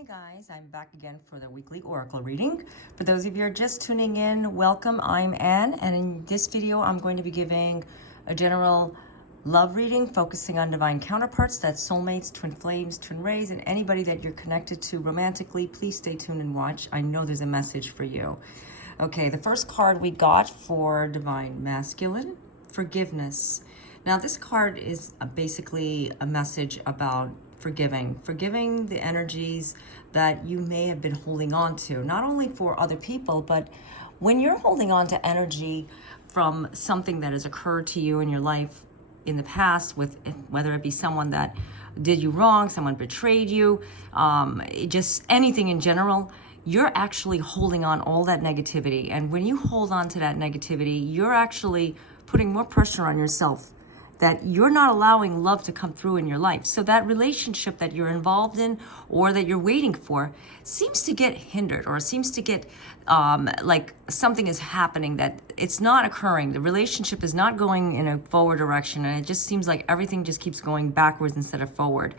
Hey guys, I'm back again for the weekly oracle reading. For those of you who are just tuning in, welcome. I'm Anne, and in this video I'm going to be giving a general love reading focusing on divine counterparts, that's soulmates, twin flames, twin rays, and anybody that you're connected to romantically. Please stay tuned and watch. I know there's a message for you. Okay, the first card we got for divine masculine, forgiveness. Now this card is basically a message about forgiving the energies that you may have been holding on to, not only for other people, but when you're holding on to energy from something that has occurred to you in your life in the past, with whether it be someone that did you wrong, someone betrayed you, just anything in general, you're actually holding on all that negativity. And when you hold on to that negativity, you're actually putting more pressure on yourself, that you're not allowing love to come through in your life. So that relationship that you're involved in or that you're waiting for seems to get hindered, or seems to get like something is happening that it's not occurring. The relationship is not going in a forward direction, and it just seems like everything just keeps going backwards instead of forward.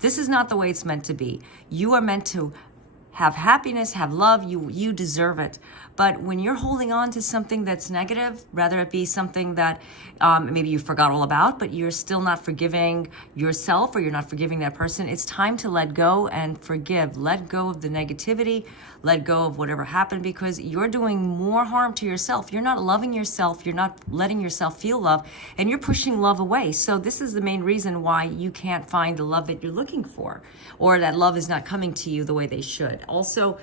This is not the way it's meant to be. You are meant to have happiness, have love, you deserve it. But when you're holding on to something that's negative, rather it be something that maybe you forgot all about, but you're still not forgiving yourself, or you're not forgiving that person, it's time to let go and forgive. Let go of the negativity, let go of whatever happened, because you're doing more harm to yourself. You're not loving yourself, you're not letting yourself feel love, and you're pushing love away. So this is the main reason why you can't find the love that you're looking for, or that love is not coming to you the way they should. Also,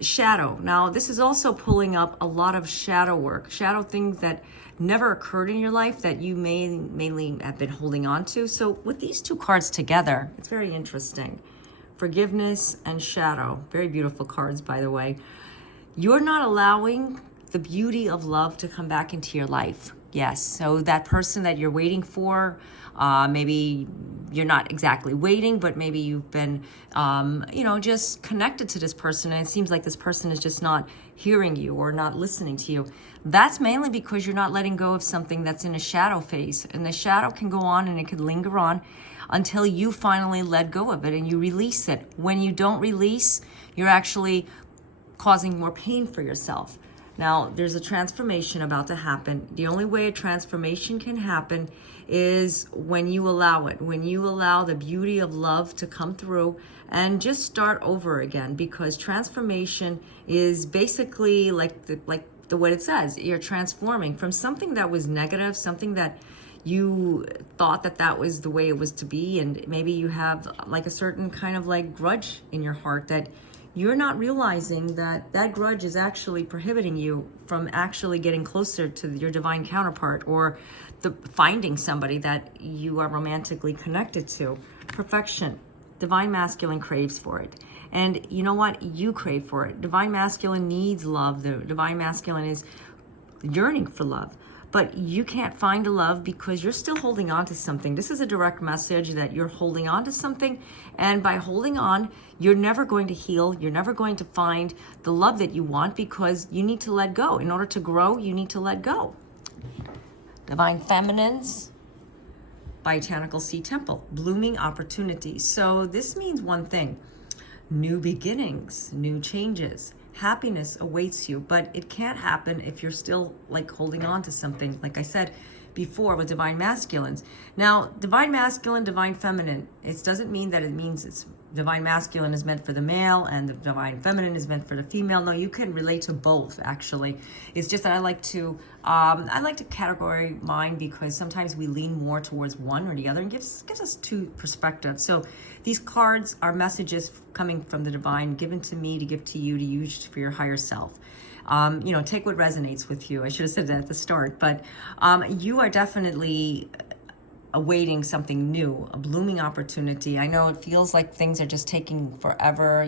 shadow. Now, this is also pulling up a lot of shadow work, shadow things that never occurred in your life that you mainly have been holding on to. So with these two cards together, it's very interesting. Forgiveness and shadow. Very beautiful cards, by the way. You're not allowing the beauty of love to come back into your life. Yes, so that person that you're waiting for, maybe you're not exactly waiting, but maybe you've been, just connected to this person, and it seems like this person is just not hearing you or not listening to you. That's mainly because you're not letting go of something that's in a shadow phase, and the shadow can go on and it can linger on until you finally let go of it and you release it. When you don't release, you're actually causing more pain for yourself. Now, there's a transformation about to happen. The only way a transformation can happen is when you allow it, when you allow the beauty of love to come through and just start over again, because transformation is basically like the what it says. You're transforming from something that was negative, something that you thought that was the way it was to be, and maybe you have like a certain kind of like grudge in your heart that you're not realizing that grudge is actually prohibiting you from actually getting closer to your divine counterpart, or finding somebody that you are romantically connected to. Perfection. Divine masculine craves for it. And you know what? You crave for it. Divine masculine needs love. The divine masculine is yearning for love. But you can't find a love because you're still holding on to something. This is a direct message that you're holding on to something. And by holding on, you're never going to heal. You're never going to find the love that you want, because you need to let go. In order to grow, you need to let go. Divine feminines, Botanical Sea Temple, blooming opportunities. So this means one thing: new beginnings, new changes. Happiness awaits you, but it can't happen if you're still like holding on to something, like I said before with divine masculines. Now, divine masculine, divine feminine, it doesn't mean that it means it's divine masculine is meant for the male and the divine feminine is meant for the female. No, you can relate to both, actually. It's just that I like to categorize mine, because sometimes we lean more towards one or the other, and gives us two perspectives. So these cards are messages coming from the divine, given to me to give to you, to use for your higher self. Take what resonates with you. I should have said that at the start, but you are definitely awaiting something new, a blooming opportunity. I know it feels like things are just taking forever.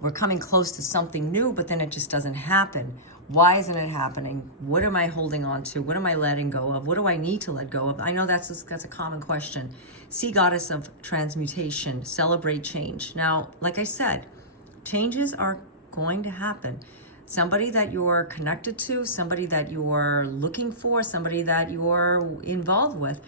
We're coming close to something new, but then it just doesn't happen. Why isn't it happening? What am I holding on to? What am I letting go of? What do I need to let go of? I know that's a common question. Sea goddess of transmutation, celebrate change. Now, like I said, changes are going to happen. Somebody that you're connected to, somebody that you're looking for, somebody that you're involved with,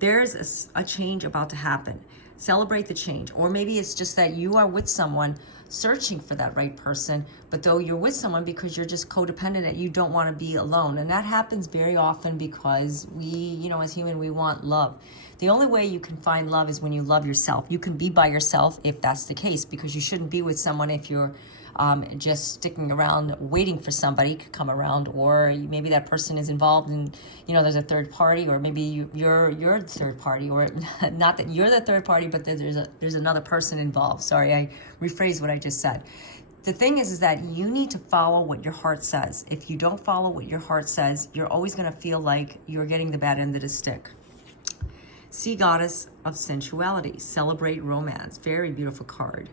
there's a change about to happen. Celebrate the change. Or maybe it's just that you are with someone searching for that right person, but though you're with someone because you're just codependent and you don't want to be alone. And that happens very often because we, you know, as human, we want love. The only way you can find love is when you love yourself. You can be by yourself if that's the case, because you shouldn't be with someone if you're just sticking around waiting for somebody to come around, or maybe that person is involved in, you know, there's a third party, or maybe you're the third party, or not that you're the third party, but there's another person involved. Sorry, I rephrased what I just said. The thing is that you need to follow what your heart says. If you don't follow what your heart says, you're always going to feel like you're getting the bad end of the stick. Sea Goddess of Sensuality, celebrate romance. Very beautiful card.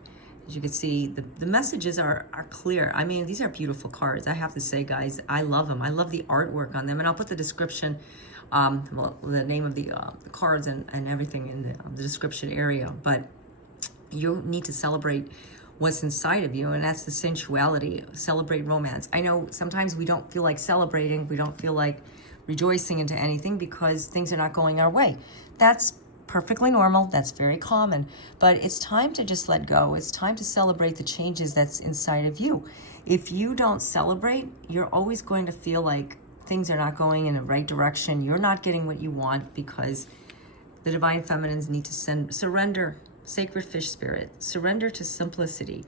As you can see, the messages are clear. I mean, these are beautiful cards. I have to say, guys, I love them. I love the artwork on them. And I'll put the description, well, the name of the cards and everything in the description area. But you need to celebrate what's inside of you, and that's the sensuality. Celebrate romance. I know sometimes we don't feel like celebrating. We don't feel like rejoicing into anything because things are not going our way. That's perfectly normal. That's very common. But it's time to just let go. It's time to celebrate the changes that's inside of you. If you don't celebrate, you're always going to feel like things are not going in the right direction. You're not getting what you want because the divine feminines need to surrender. Sacred fish spirit, surrender to simplicity.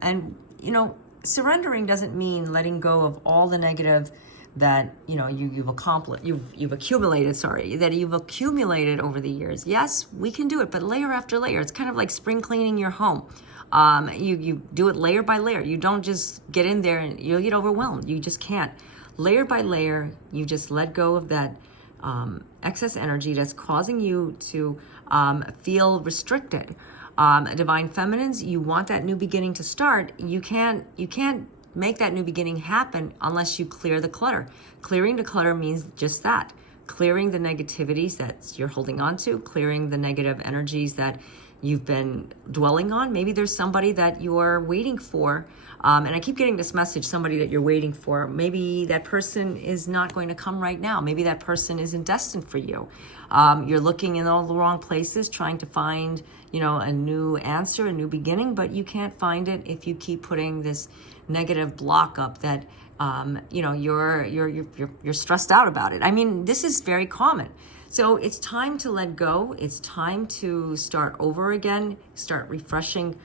And, you know, surrendering doesn't mean letting go of all the negative that, you know, you've accumulated over the years. Yes, we can do it, but layer after layer. It's kind of like spring cleaning your home. You do it layer by layer. You don't just get in there and you'll get overwhelmed. You just can't. Layer by layer, you just let go of that excess energy that's causing you to feel restricted. Divine feminines, you want that new beginning to start. You can't make that new beginning happen unless you clear the clutter. Clearing the clutter means just that. Clearing the negativities that you're holding on to, clearing the negative energies that you've been dwelling on. Maybe there's somebody that you're waiting for. And I keep getting this message, somebody that you're waiting for. Maybe that person is not going to come right now. Maybe that person isn't destined for you. You're looking in all the wrong places, trying to find, you know, a new answer, a new beginning, but you can't find it if you keep putting this negative block up that, you know, you're stressed out about it. I mean, this is very common. So it's time to let go. It's time to start over again, start refreshing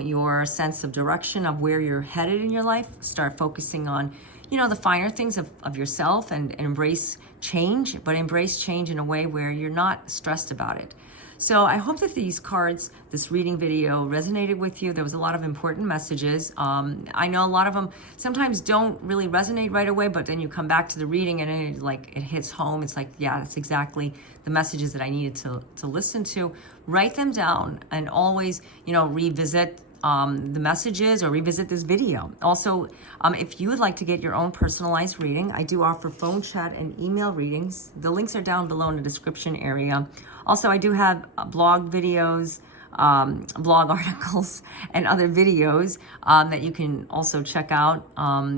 your sense of direction of where you're headed in your life. Start focusing on, you know, the finer things of yourself and embrace change, but embrace change in a way where you're not stressed about it. So I hope that these cards, this reading video resonated with you. There was a lot of important messages. I know a lot of them sometimes don't really resonate right away, but then you come back to the reading and it hits home. It's like, yeah, that's exactly the messages that I needed to listen to. Write them down and always, you know, revisit the messages or revisit this video. Also, if you would like to get your own personalized reading, I do offer phone chat and email readings. The links are down below in the description area. Also, I do have blog videos, blog articles, and other videos that you can also check out.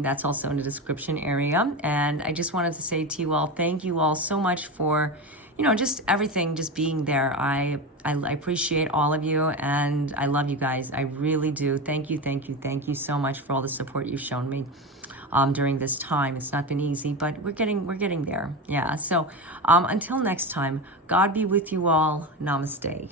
That's also in the description area. And I just wanted to say to you all, thank you all so much for, you know, just everything, just being there. I appreciate all of you, and I love you guys. I really do. Thank you, thank you, thank you so much for all the support you've shown me during this time. It's not been easy, but we're getting there. Yeah. So until next time, God be with you all. Namaste.